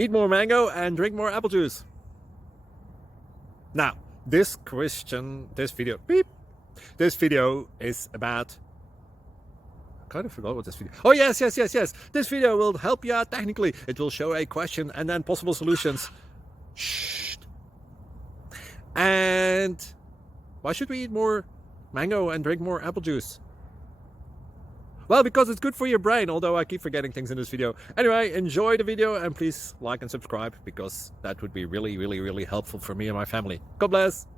Eat more mango and drink more apple juice. Now, this video is about... I kind of forgot what this video... Oh, yes. This video will help you out technically. It will show a question and then possible solutions. Shh. And why should we eat more mango and drink more apple juice? Well, because it's good for your brain, although I keep forgetting things in this video. Anyway, enjoy the video and please like and subscribe, because that would be really helpful for me and my family. God bless!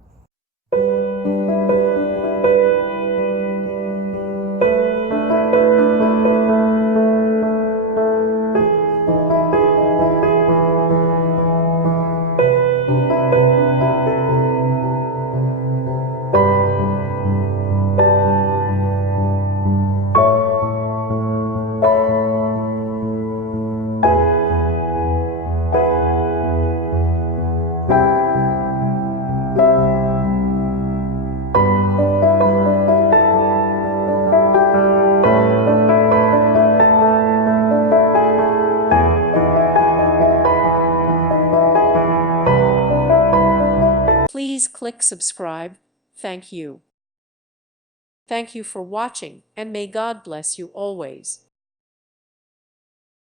Please click subscribe. Thank you. Thank you for watching, and may God bless you always.